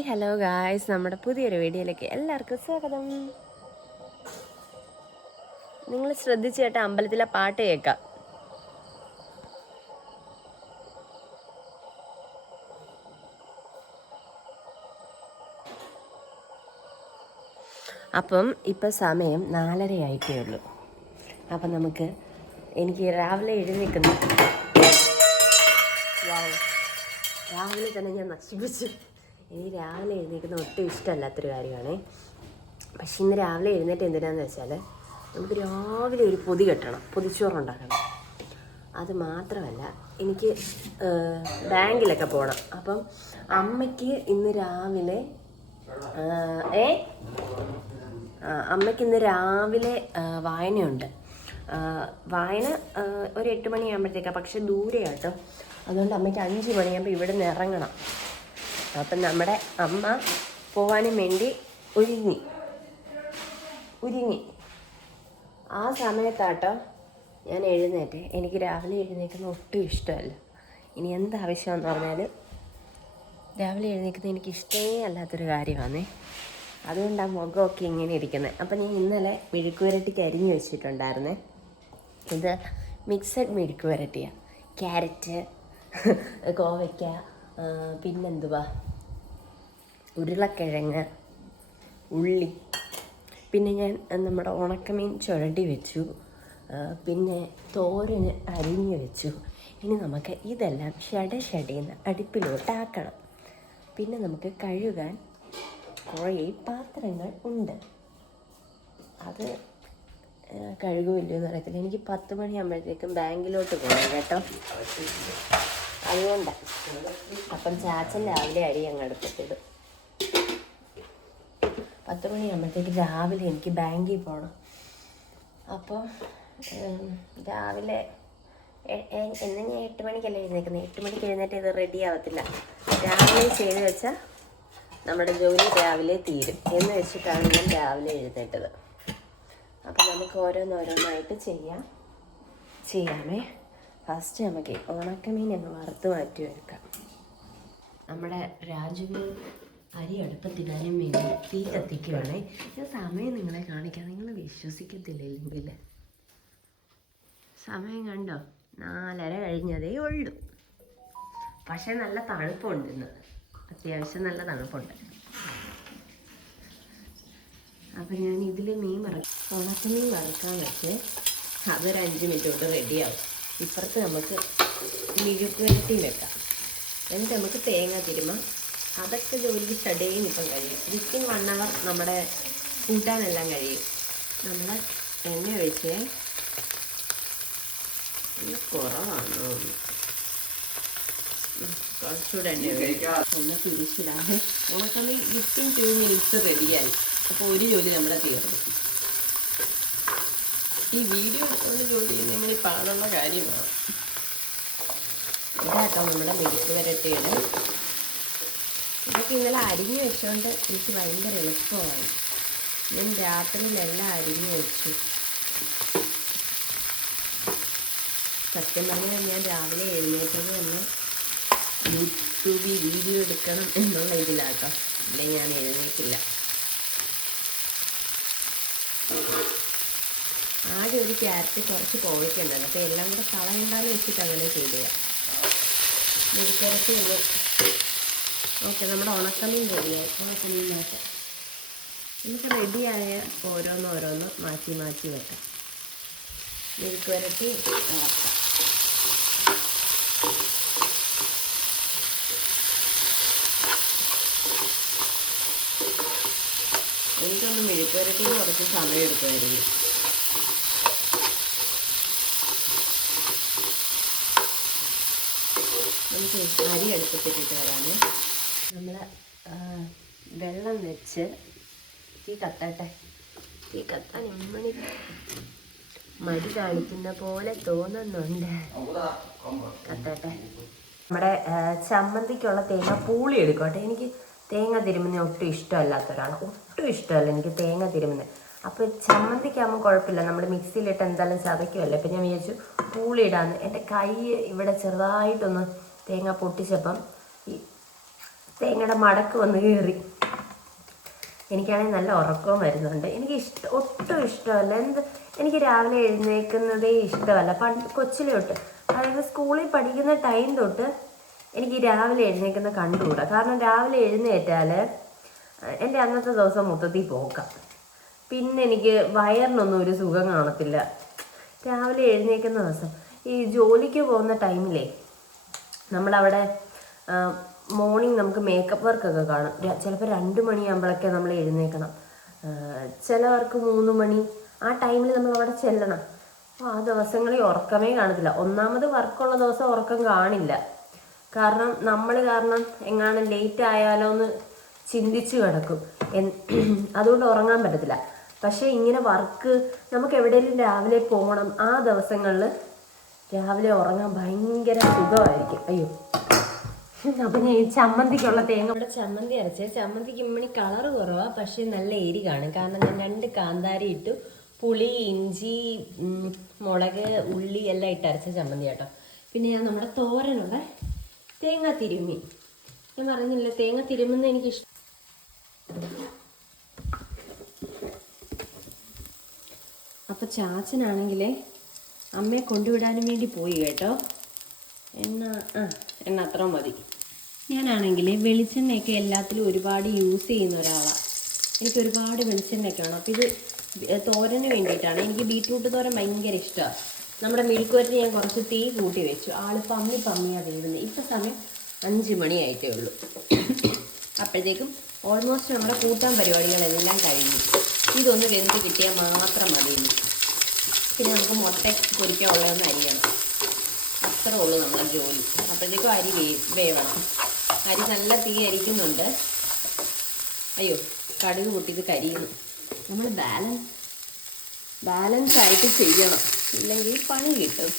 Hi hello guys നമ്മുടെ പുതിയൊരു വീഡിയോയിലേക്ക് എല്ലാവർക്കും സ്വാഗതം. നിങ്ങൾ ശ്രദ്ധിച്ചു കേട്ട അമ്പലത്തിലെ പാട്ട് കേൾക്കാം. അപ്പം ഇപ്പം സമയം നാലര ആയിട്ടേ ഉള്ളൂ. അപ്പം നമുക്ക് എനിക്ക് രാവിലെ എഴുന്നേൽക്കുന്നു. രാവിലെ തന്നെ ഞാൻ നശിപ്പിച്ചു. എനിക്ക് രാവിലെ എഴുന്നേൽക്കുന്ന ഒട്ടും ഇഷ്ടമല്ലാത്തൊരു കാര്യമാണ്. പക്ഷേ ഇന്ന് രാവിലെ എഴുന്നേറ്റ് എന്തിനാന്ന് വെച്ചാൽ നമുക്ക് രാവിലെ ഒരു പൊതി കെട്ടണം പൊതിച്ചോറുണ്ടാക്കണം അത് മാത്രമല്ല എനിക്ക് ബാങ്കിലൊക്കെ പോകണം അപ്പം അമ്മയ്ക്ക് ഇന്ന് രാവിലെ ഏ? അമ്മയ്ക്ക് ഇന്ന് രാവിലെ വായനയുണ്ട്. വായന ഒരു എട്ട് മണിയാകുമ്പോഴത്തേക്കാണ് പക്ഷെ ദൂരെയാട്ടോ. അതുകൊണ്ട് അമ്മയ്ക്ക് അഞ്ച് മണിയാകുമ്പോൾ ഇവിടെ നിന്ന് ഇറങ്ങണം. അപ്പം നമ്മുടെ അമ്മ പോവാനും വേണ്ടി ഒരുങ്ങി. ഒരുങ്ങി. ആ സമയത്താട്ടോ ഞാൻ എഴുന്നേറ്റ്. എനിക്ക് രാവിലെ എഴുന്നേൽക്കുന്ന ഒട്ടും ഇഷ്ടമല്ല. ഇനി എന്ത് എന്താവശ്യമെന്ന് പറഞ്ഞാൽ രാവിലെ എഴുന്നേൽക്കുന്നത് എനിക്ക് ഇഷ്ടമേ അല്ലാത്തൊരു കാര്യമാണേ അതുകൊണ്ട് ആ മുഖമൊക്കെ ഇങ്ങനെ ഇരിക്കുന്നത് അപ്പം ഞാൻ ഇന്നലെ മെഴുക്ക് വരട്ടിക്ക് അരിഞ്ഞു വെച്ചിട്ടുണ്ടായിരുന്നേ. ഇത് മിക്സഡ് മെഴുക്ക് വരട്ടിയാണ് ക്യാരറ്റ് കോവയ്ക്ക പിന്നെന്തുവാ? ഉരുളക്കിഴങ്ങ് ഉള്ളി പിന്നെ ഞാൻ നമ്മുടെ ഉണക്കമീൻ ചുരണ്ടി വെച്ചു. പിന്നെ തോരന് അരിഞ്ഞു വെച്ചു. ഇനി നമുക്ക് ഇതെല്ലാം ഷട ഷടേന്ന് അടുപ്പിലോട്ടാക്കണം. പിന്നെ നമുക്ക് കഴുകാൻ കുറേ പാത്രങ്ങൾ ഉണ്ട്. അത് കഴുകുമില്ലെന്ന് അറിയത്തില്ല. എനിക്ക് പത്ത് മണിയാകുമ്പോഴത്തേക്കും ബാങ്കിലോട്ട് പോകണം കേട്ടോ. അതുകൊണ്ടാണ് അപ്പം ചാച്ചൻ രാവിലെ അരി അങ്ങ് എടുത്തിട്ടിടും പത്ത് മണിയാകുമ്പോഴത്തേക്ക് രാവിലെ എനിക്ക് ബാങ്കിൽ പോകണം അപ്പോൾ രാവിലെ എന്നെ ഞാൻ എട്ട് മണിക്കല്ലേ എഴുന്നേക്കുന്നത് എട്ട് മണിക്ക് എഴുന്നേറ്റ് ഇത് റെഡി ആവത്തില്ല. രാവിലെ ചെയ്ത് വെച്ചാൽ നമ്മുടെ ജോലി രാവിലെ തീരും. എന്ന് വെച്ചിട്ടാണ് ഞാൻ രാവിലെ എഴുന്നേറ്റത്. അപ്പോൾ നമുക്ക് ഓരോന്നോരോന്നായിട്ട് ചെയ്യാം. ചെയ്യാമേ. ഫസ്റ്റ് നമുക്ക് ഉണക്കമീൻ എന്ന് വറുത്ത് മാറ്റി വെക്കാം നമ്മുടെ രാജുവിന് അരി അടുപ്പത്തിടാനും വേണ്ടി തീ കത്തിക്കുവാണേ. ഞാൻ സമയം നിങ്ങളെ കാണിക്കാം നിങ്ങൾ വിശ്വസിക്കത്തില്ലെങ്കിൽ സമയം കണ്ടോ? നാലര കഴിഞ്ഞതേ ഉള്ളൂ. പക്ഷേ നല്ല തണുപ്പുണ്ട് ഇന്ന്. അത്യാവശ്യം നല്ല തണുപ്പുണ്ട്. അപ്പം ഞാൻ ഇതിൽ മീൻ വറക്കും ഉണക്കമീൻ വറുക്കാൻ വെച്ച് അതൊരു അഞ്ച് മിനിറ്റ് കൊണ്ട് റെഡിയാവും ഇപ്പുറത്ത് നമുക്ക് മിഴുക്ക് വരട്ടി വെക്കാം. എന്നിട്ട് നമുക്ക് തേങ്ങ തിരുമ. അതൊക്കെ ജോലിക്ക് ചടയും ഇപ്പം കഴിയും. വിത്തിൻ വൺ അവർ നമ്മുടെ കൂട്ടാനെല്ലാം കഴിയും. നമ്മൾ എണ്ണ ഒഴിച്ച് കുറവാണ്? കുറച്ചുകൂടെ എണ്ണ ഒഴിച്ച് ഒന്ന് തിരിച്ചിടാതെ നമുക്കൊന്ന് വിത്തിൻ ടു മിനിറ്റ്സ് റെഡിയായി അപ്പോൾ ഒരു ജോലി നമ്മളെ തീർന്നു. ഈ വീഡിയോ കൊണ്ട് ജോലി ചെയ്യുന്നതിന് പാടുള്ള കാര്യമാണ്. ഇതാക്കാം നമ്മുടെ മെഴുക്ക് വരട്ടിയുടെ ഇതൊക്കെ ഇന്നലെ അരിഞ്ഞു വെച്ചോണ്ട് എനിക്ക് ഭയങ്കര എളുപ്പമാണ് ഞാൻ രാത്രിയിലെല്ലാം അരിഞ്ഞു വെച്ചു. സത്യം പറഞ്ഞാൽ ഞാൻ രാവിലെ എഴുന്നേറ്റത് തന്നെ യൂട്യൂബിൽ വീഡിയോ എടുക്കണം എന്നുള്ള ഇതിലാട്ടോ. ഇല്ലെങ്കിൽ ഞാൻ എഴുന്നേറ്റില്ല. ആകെ ഒരു ക്യാരറ്റ് കുറച്ച് കോവയ്ക്കുണ്ടായിരുന്നു അപ്പോൾ എല്ലാം കൂടെ കളയണ്ടെന്ന് വെച്ചിട്ട് അങ്ങനെ ചെയ്തുക മെഴുക്കുരട്ടി ഒന്ന് ഓക്കെ നമ്മുടെ ഉണക്കമീൻ റെഡിയായി ഉണക്കമീനൊക്കെ നമുക്ക് റെഡിയായ ഓരോന്നോരോന്ന് മാറ്റി മാറ്റി വെക്കാം. മെഴുക്ക് വരട്ടി എനിക്കൊന്ന് മെഴുക്ക് വരട്ടി കുറച്ച് സമയം എടുക്കുമായിരിക്കും. നമുക്ക് അരി അടുപ്പത്തിട്ടിട്ട് വരാമേ നമ്മൾ വെള്ളം വെച്ച് തീ കത്തട്ടെ. തീ കത്താൻ ഇമ്മണി മടി കാണിക്കുന്ന പോലെ തോന്നുന്നുണ്ട്. കത്തട്ടെ. നമ്മുടെ ചമ്മന്തിക്കുള്ള തേങ്ങ പൂളി എടുക്കട്ടെ എനിക്ക് തേങ്ങ തിരുമുന്ന ഒട്ടും ഇഷ്ടമല്ലാത്ത ഒരാളാണ് ഒട്ടും ഇഷ്ടമല്ല എനിക്ക് തേങ്ങ തിരുമുന്നത് അപ്പോൾ ചമ്മന്തിക്കാകുമ്പോൾ കുഴപ്പമില്ല. നമ്മൾ മിക്സിയിലിട്ട് എന്തായാലും ചതയ്ക്കുമല്ലോ അപ്പം ഞാൻ വിചാരിച്ചു പൂളിയിടാന്ന് എന്റെ കൈ ഇവിടെ ചെറുതായിട്ടൊന്ന് തേങ്ങ പൊട്ടിച്ചപ്പം ഈ തേങ്ങയുടെ മടക്ക് വന്ന് കയറി. എനിക്കാണെങ്കിൽ നല്ല ഉറക്കവും വരുന്നുണ്ട്. എനിക്ക് ഇഷ്ടം ഒട്ടും ഇഷ്ടമല്ല. എന്ത് എനിക്ക് രാവിലെ എഴുന്നേൽക്കുന്നതേ ഇഷ്ടമല്ല. പണ്ട് കൊച്ചിലെ തൊട്ട് അതായത് സ്കൂളിൽ പഠിക്കുന്ന ടൈം തൊട്ട് എനിക്ക് രാവിലെ എഴുന്നേൽക്കുന്ന കണ്ടുകൂടാ. കാരണം രാവിലെ എഴുന്നേറ്റാൽ എന്റെ അന്നത്തെ ദിവസം മൊത്തത്തിൽ പോക്കാം. പിന്നെ എനിക്ക് വയറിനൊന്നും ഒരു സുഖം കാണത്തില്ല. രാവിലെ എഴുന്നേൽക്കുന്ന ദിവസം ഈ ജോലിക്ക് പോകുന്ന ടൈമിലേ നമ്മളവിടെ മോർണിംഗ് നമുക്ക് മേക്കപ്പ് വർക്കൊക്കെ കാണും. ചിലപ്പോൾ രണ്ട് മണിയാകുമ്പോഴൊക്കെ നമ്മൾ എഴുന്നേൽക്കണം. ചിലവർക്ക് മൂന്ന് മണി ആ ടൈമിൽ നമ്മൾ അവിടെ ചെല്ലണം. അപ്പോൾ ആ ദിവസങ്ങളിൽ ഉറക്കമേ കാണത്തില്ല. ഒന്നാമത് വർക്കുള്ള ദിവസം ഉറക്കം കാണില്ല. കാരണം നമ്മൾ കാരണം എങ്ങാനും ലേറ്റ് ആയാലോ എന്ന് ചിന്തിച്ച് കിടക്കും. അതുകൊണ്ട് ഉറങ്ങാൻ പറ്റത്തില്ല. പക്ഷേ ഇങ്ങനെ വർക്ക് നമുക്ക് എവിടെയെങ്കിലും രാവിലെ പോകണം ആ ദിവസങ്ങളിൽ രാവിലെ ഉറങ്ങാൻ ഭയങ്കര സുഖമായിരിക്കും. അയ്യോ. അപ്പൊ ഞാൻ ഈ ചമ്മന്തിക്കുള്ള തേങ്ങ ഇവിടെ ചമ്മന്തി അരച്ചേ ചമ്മന്തിക്ക് ഇമ്മണി കളർ കുറവാ പക്ഷെ നല്ല എരി കാണും. കാരണം ഞാൻ രണ്ട് കാന്താരി ഇട്ടു. പുളി ഇഞ്ചി മുളക് ഉള്ളി എല്ലാം ഇട്ട് അരച്ച ചമ്മന്തി കേട്ടോ. പിന്നെ ഞാൻ നമ്മുടെ തോരനുള്ള തേങ്ങ തിരുമ്മി. ഞാൻ പറഞ്ഞില്ല തേങ്ങ തിരുമുന്ന എനിക്ക് ഇഷ്ടം അപ്പൊ ചാച്ചനാണെങ്കിലേ അമ്മയെ കൊണ്ടുവിടാനും വേണ്ടി പോയി കേട്ടോ. എണ്ണ ആ എണ്ണ അത്ര മതി. ഞാനാണെങ്കിൽ വെളിച്ചെണ്ണയൊക്കെ എല്ലാത്തിലും ഒരുപാട് യൂസ് ചെയ്യുന്ന ഒരാളാണ് എനിക്ക് ഒരുപാട് വെളിച്ചെണ്ണയൊക്കെ വേണം. അപ്പോൾ ഇത് തോരന് വേണ്ടിയിട്ടാണ്. എനിക്ക് ബീറ്റ്റൂട്ട് തോരൻ ഭയങ്കര ഇഷ്ടമാണ് നമ്മുടെ മെഴുക്കുവരട്ടി ഞാൻ കുറച്ച് തീ കൂട്ടി വെച്ചു. ആൾ പമ്മി പമ്മിയാണ് തീരുന്നത് ഇപ്പം സമയം അഞ്ച് മണിയായിട്ടേ ഉള്ളൂ. അപ്പോഴത്തേക്കും ഓൾമോസ്റ്റ് നമ്മുടെ കൂട്ടാൻ പരിപാടികളെല്ലാം കഴിഞ്ഞു. ഇതൊന്ന് വെന്ത് കിട്ടിയാൽ മാത്രം മതി. പിന്നെ നമുക്ക് മുട്ട പൊരിക്കാനുള്ളതൊന്ന് അരിയണം അത്രേ ഉള്ളൂ നമ്മുടെ ജോലി. അപ്പോഴത്തേക്കും അരി വേ വേവണം. അരി നല്ല തീ അരിക്കുന്നുണ്ട്. അയ്യോ കടുക് പൊട്ടിയത് കരിയുന്നു. നമ്മൾ ബാലൻസ് ബാലൻസ് ആയിട്ട് ചെയ്യണം. ഇല്ലെങ്കിൽ പണി കിട്ടും.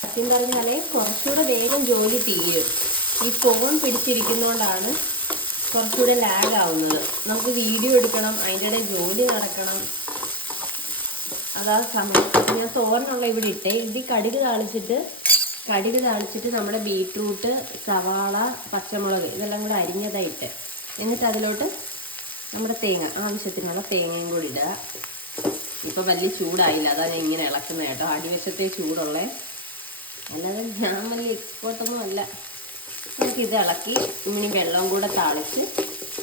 സത്യം പറഞ്ഞാലേ കുറച്ചുകൂടെ വേഗം ജോലി തീരും. ഈ ഫോൺ പിടിച്ചിരിക്കുന്നതുകൊണ്ടാണ് കുറച്ചുകൂടെ ലാഗ് ആവുന്നത്. നമുക്ക് വീഡിയോ എടുക്കണം അതിന്റെ ഇടയിൽ ജോലി നടക്കണം. അതാ സമയം. ഞാൻ തോരനുള്ള ഇവിടെ ഇട്ടേ. ഇത് കടുക് താളിച്ചിട്ട് കടുക് താളിച്ചിട്ട് നമ്മുടെ ബീട്രൂട്ട് സവാള പച്ചമുളക് ഇതെല്ലാം കൂടെ അരിഞ്ഞതായിട്ട് എന്നിട്ട് അതിലോട്ട് നമ്മുടെ തേങ്ങ ആവശ്യത്തിനുള്ള തേങ്ങയും കൂടി ഇടുക ഇപ്പം വലിയ ചൂടായില്ല. അതാ ഞാൻ ഇങ്ങനെ ഇളക്കുന്നത് കേട്ടോ. അടിവശത്തെ ചൂടുള്ളേ. അല്ലാതെ ഞാൻ വലിയ എക്സ്പേർട്ടൊന്നും അല്ല. നമുക്കിത് ഇളക്കി ഇനി വെള്ളം കൂടെ താളിച്ച്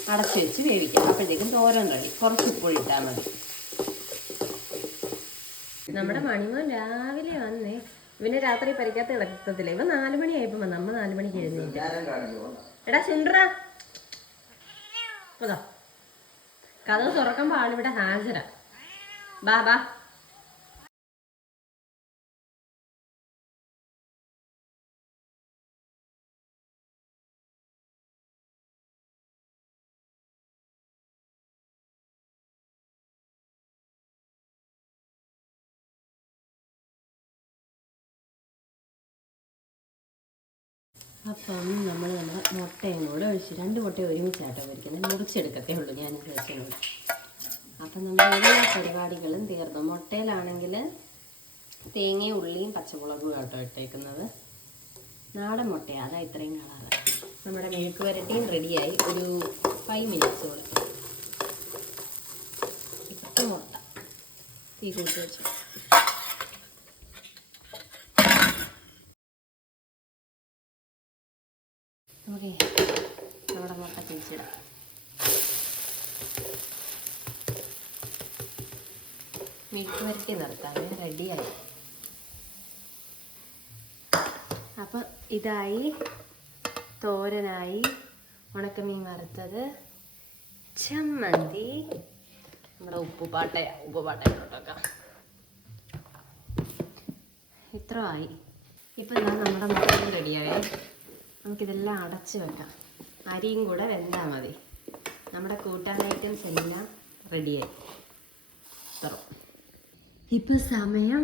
അടച്ചു വെച്ച് വേവിക്കാം. അപ്പോഴത്തേക്കും തോരൻ റെഡി. കുറച്ച് ഉപ്പൊഴിട്ടാൽ മതി. നമ്മുടെ മണിമോൻ രാവിലെ വന്നേ പിന്നെ രാത്രി പരിക്കാത്ത കിടക്കത്തില്ല. ഇവ നാലു മണിയായപ്പോ വന്നു. അമ്മ നാലു മണിക്ക് എഴുന്നേറ്റ്. എടാ സുണ്ടറാ കഥ തുറക്കുമ്പോ ആളിവിടെ ഹാജരാ. ബാ ബാ. അപ്പം നമ്മൾ നമ്മുടെ മുട്ടയും കൂടെ ഒഴിച്ച് രണ്ട് മുട്ട ഒരുമിച്ചാട്ടോ പൊരിക്കുന്നത്. മുറിച്ചെടുക്കത്തേ ഉള്ളൂ ഞാൻ വെച്ചുകൊണ്ട് അപ്പം നമ്മൾ എല്ലാ പരിപാടികളും തീർന്നു. മുട്ടയിലാണെങ്കിൽ തേങ്ങയും ഉള്ളിയും പച്ചമുളകും കേട്ടോ ഇട്ടേക്കുന്നത്. നാടൻ മുട്ടയാണ് അതാ ഇത്രയും കളറ്. നമ്മുടെ മെഴുക്ക് വരട്ടിയും റെഡിയായി. ഒരു ഫൈവ് മിനിറ്റ്സ് കൊണ്ട് ഇപ്പം മുട്ട. തീ കൂട്ടി വെച്ചു നമുക്ക് നമ്മുടെ മുട്ട തിരിച്ചിടാം മിൽക്ക് വരട്ടി നിർത്താം. റെഡിയായി അപ്പം ഇതായി. തോരനായി. ഉണക്കമീൻ വറുത്തത്. ചമ്മന്തി. നമ്മുടെ ഉപ്പുപാട്ടയാ ഉപ്പുപാട്ടയിലോട്ടൊക്കെ. ഇത്ര ആയി. ഇപ്പം ഇതാ നമ്മുടെ മുട്ടയും റെഡിയായി. നമുക്കിതെല്ലാം അടച്ച് വെക്കാം. അരിയും കൂടെ വെന്താൽ മതി. നമ്മുടെ കൂട്ടാൻ ഐറ്റംസ് എല്ലാം റെഡിയായി. ഇത്ര ഇപ്പം സമയം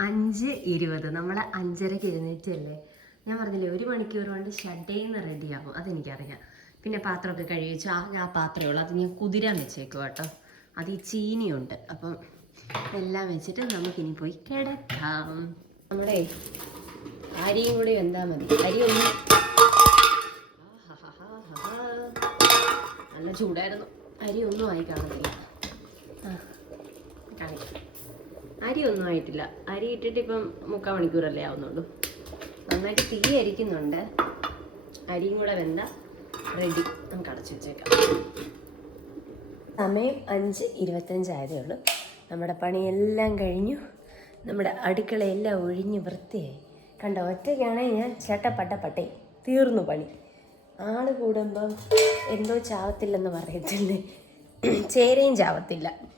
അഞ്ച് ഇരുപത്. നമ്മൾ അഞ്ചരക്ക് എഴുന്നേറ്റല്ലേ? ഞാൻ പറഞ്ഞില്ലേ ഒരു മണിക്കൂർ കൊണ്ട് ഷഡേന്ന് റെഡിയാകും അതെനിക്കറിയാം. പിന്നെ പാത്രമൊക്കെ കഴുകി വെച്ചു ആ ആ പാത്രമേ ഉള്ളൂ. അത് ഞാൻ കുതിരാൻ വെച്ചേക്കും കേട്ടോ. അത് ഈ ചീനിയുണ്ട്. അപ്പം എല്ലാം വെച്ചിട്ട് നമുക്കിനി പോയി കിടക്കാം. നമ്മുടെ അരിയും കൂടി വെന്താൽ മതി. അരി ഒന്ന്. നല്ല ചൂടായിരുന്നു. അരി ഒന്നും ആയി കാണുന്നില്ല ആ കാണിക്കാം. അരി ഒന്നും ആയിട്ടില്ല. അരി ഇട്ടിട്ട് ഇപ്പം മുക്കാൽ മണിക്കൂറല്ലേ ആവുന്നുള്ളൂ. നന്നായിട്ട് തീ അരിക്കുന്നുണ്ട്. അരിയും കൂടെ വെന്ത റെഡി നമുക്ക് അടച്ചു വെച്ചേക്കാം. സമയം അഞ്ച് ഇരുപത്തഞ്ചായതേ ഉള്ളൂ. നമ്മുടെ പണിയെല്ലാം കഴിഞ്ഞു. നമ്മുടെ അടുക്കളയെല്ലാം ഒഴിഞ്ഞ് വൃത്തിയായി. കണ്ട ഒറ്റയ്ക്കാണെങ്കിൽ ഞാൻ ചട്ടപ്പട്ട പട്ടേ തീർന്നു പണി. ആൾ കൂടുമ്പം എന്തോ ചാവത്തില്ലെന്ന് പറയത്തില്ലേ? ചേരയും ചാവത്തില്ല.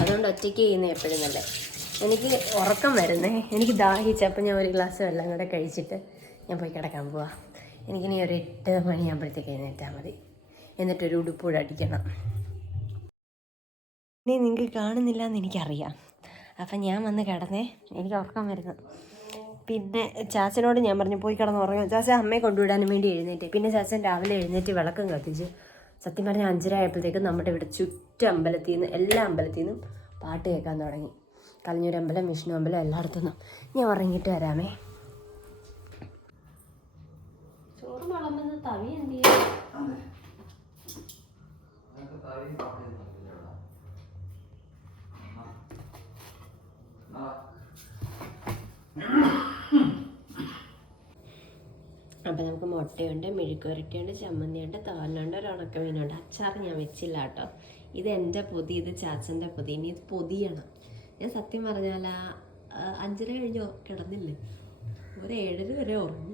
അതുകൊണ്ട് ഒറ്റയ്ക്ക് ചെയ്യുന്ന എപ്പോഴും നല്ല എനിക്ക് ഉറക്കം വരുന്നേ. എനിക്ക് ദാഹിച്ചപ്പോൾ ഞാൻ ഒരു ഗ്ലാസ് വെള്ളം കൂടെ കഴിച്ചിട്ട് ഞാൻ പോയി കിടക്കാൻ പോവാ. എനിക്കിനി ഒരു എട്ട് മണിയാകുമ്പോഴത്തേക്ക് എഴുന്നേറ്റാൽ മതി. എന്നിട്ടൊരു ഉടുപ്പൂടെ അടിക്കണം. ഇനി നിങ്ങൾക്ക് കാണുന്നില്ല എന്ന് എനിക്കറിയാം. അപ്പം ഞാൻ വന്ന് കിടന്നേ. എനിക്ക് ഉറക്കം വരുന്നു. പിന്നെ ചാച്ചനോട് ഞാൻ പറഞ്ഞു പോയി കിടന്ന് ഉറങ്ങും. ചാച്ച അമ്മയെ കൊണ്ടുവിടാനും വേണ്ടി എഴുന്നേറ്റ്. പിന്നെ ചാച്ചൻ രാവിലെ എഴുന്നേറ്റ് വിളക്കം കത്തിച്ച്. സത്യം പറഞ്ഞാൽ അഞ്ചര ആയപ്പോഴത്തേക്കും നമ്മുടെ ഇവിടെ ചുറ്റും അമ്പലത്തിൽ നിന്ന് എല്ലാ അമ്പലത്തിൽ നിന്നും പാട്ട് കേൾക്കാൻ തുടങ്ങി. കലഞ്ഞൂർ അമ്പലം വിഷ്ണു അമ്പലം എല്ലായിടത്തു നിന്നും ഞാൻ ഉറങ്ങിയിട്ട് വരാമേ. ചോറ് വിളമ്പുന്ന തവി എന്ത് ചെയ്യും അപ്പം നമുക്ക് മുട്ടയുണ്ട് മെഴുക്കുരട്ടിയുണ്ട് ചമ്മന്തിയുണ്ട് തോരനുണ്ട് ഒരു ഉണക്കമീനുണ്ട് അച്ചാർ ഞാൻ വെച്ചില്ല കേട്ടോ. ഇത് എന്റെ പൊതി ഇത് ചാച്ചന്റെ പൊതി. ഇനി ഇത് പൊതിയണം. ഞാൻ സത്യം പറഞ്ഞാൽ അഞ്ചര കഴിഞ്ഞോ? കിടന്നില്ലേ? ഒരു ഏഴര വരെ ഉറങ്ങും.